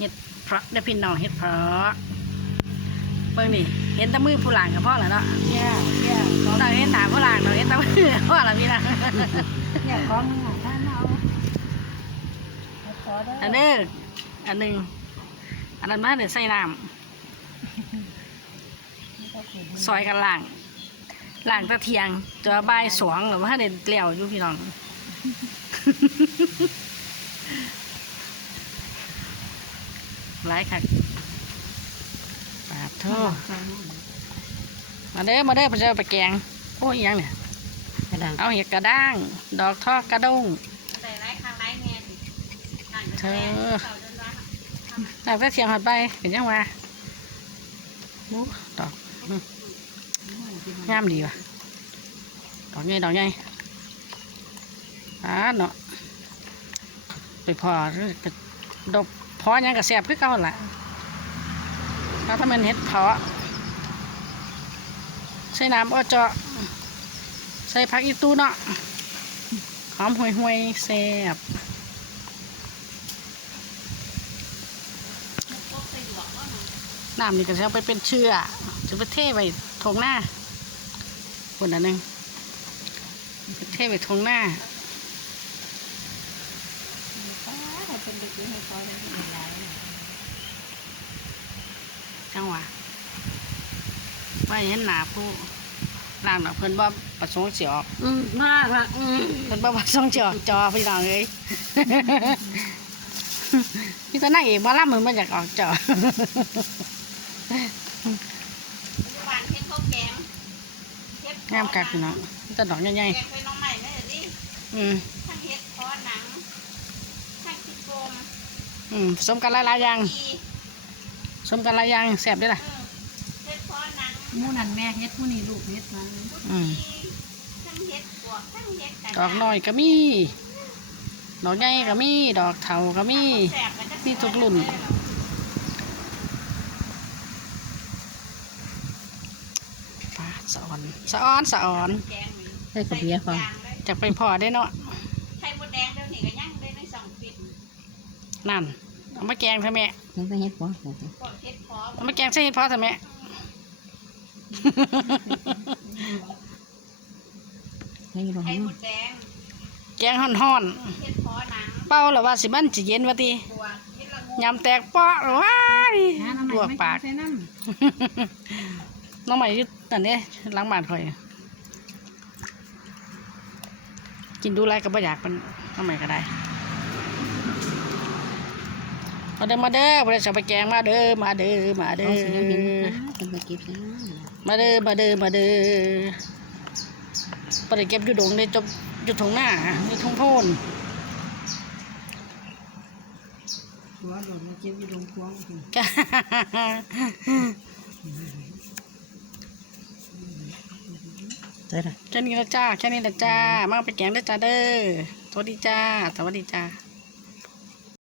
เห็ดเพราะได้อพี่น้องเห็ดเพราะเบิ่งนี่เห็นแตะมือผู้หลางกับพ่อแล้วเนาะแย่แย่เราเห็นหนาผู้หลางเราเห็นแตะมือพ่อแล้วพี่นะแย่ของมึงอะท่านเอาเอาขอได้อันนึงอันหนึ่งอันนั้นมาเดี๋ยวใส่น้ำซอยกันล่างล่างตะเทียงจะบ่ายสองหรือว่าเด็ดเลี้ยวอยู่พี่น้อง หลายคักปาดโทษมาเด้อมาเด้อไปเจอไปแกงโอ้ยอิหยังเนี่ยกระดังเอาเห็ดกระด้าง ดอกทอกกระด้งแต่ไร้ข้างไร้แง่ดินั่นเธอเขาจนว่าดอกตะเทียงหัดไปเห็นยังวะโอ้ดอกอืมงามดีว่ะดอกใหญ่ดอกใหญ่อ่าเนาะไปพอไปดบ พอหยังกระแสบคือเก่าหั่นล่ะถ้าถ้ามันเห็ดเพาะใส่น้ำอ้อเจาะใส่ผักอีตูเนาะหอมห่วยห่วยๆแซ่บน้ำนี่ก็จะเอาไปเป็นเชื่อจะไปเทไว้ทงหน้าคนอันหนึ่งเทไว้ทงหน้าเป็นเด็กให้ขอได้เป็นไร จังหวะว่าเห็นหนาผู้ล่างดอกเพิ่นบ่ประสงค์สิออกอืมมากละอืมเพิ่นบ่ประสงค์สิออกจอพี่น้องเอ้ยพี่ตานั่งเอกบ่ล่ำมือมันอยากออกจอปัจจุบันเฮ็ดข้าวแกงเฮ็ดงามกักพี่น้องพี่ตาดอกใหญ่แกงไปน้องใหม่แม่ดิๆอืมทั้งเฮ็ดคอหนังทั้งคิดโกมอืมผสมกันหลายๆอย่างอีผ สมกันหลายอย่างแซ่บเด้วยล่ะเออเฮ็ดคอหนังหมูนั่นแม่เฮ็ดผู้นี้ลูกเฮ็ดมาอืมทั้งเฮ็ดปวกทั้งเฮ็ดกระดอกน้อยก็มี ดอกใหญ่ก็มี ดอกเถาก็มีแสบมันจะมีทุกรุ่นปลาสะออนสะออนสะออนแกงนี่ใส่กระเบียร์ฟังใส่ทุกอย่างเลยจากไปพอได้เนาะไข่มดแดงเดี๋ยวนี้ก็ยังได้ในสองปิดนั่น เอามาแกงใช่ไหมยังไปเฮ็ดบ่พวกเฮ็ดคอเอามาแกงใส่เห็ดเพอใช่ไหมให้บ่ไข่ให้มดแดงแกงห่อนเฮ็ดคอหนังๆเป้าหรือว่าสิมันสิเย็นวะทีปวกเฮ็ดละงูยำแตกเปาะว้ายลวกปากใส่น้น้องใหม่อยึดนั่นเนี่ยหล้างบานคอย กินดูไรก็บ่อยากเป็นน้องใหม่ก็ได้ มาเด้อมาเด้อบ่ได้จะไปแกงมาเด้อมาเด้อมาเด้เอาอสิยังเห็นนะเป็นไปเก็บซะมาเด้อมาเด้อมาเด้อบ่ได้เก็บอยู่ดงได้จบอยู่ทงหน้าอยู่ทงโพนหัวโดนมาเก็บอยู่ตรงพวงแค่นี้ละจ้าแค่นี้ละจ้ามาเอาไปแกงได้จ้าเด้อสวัสดีจ้าสวัสดีจ้า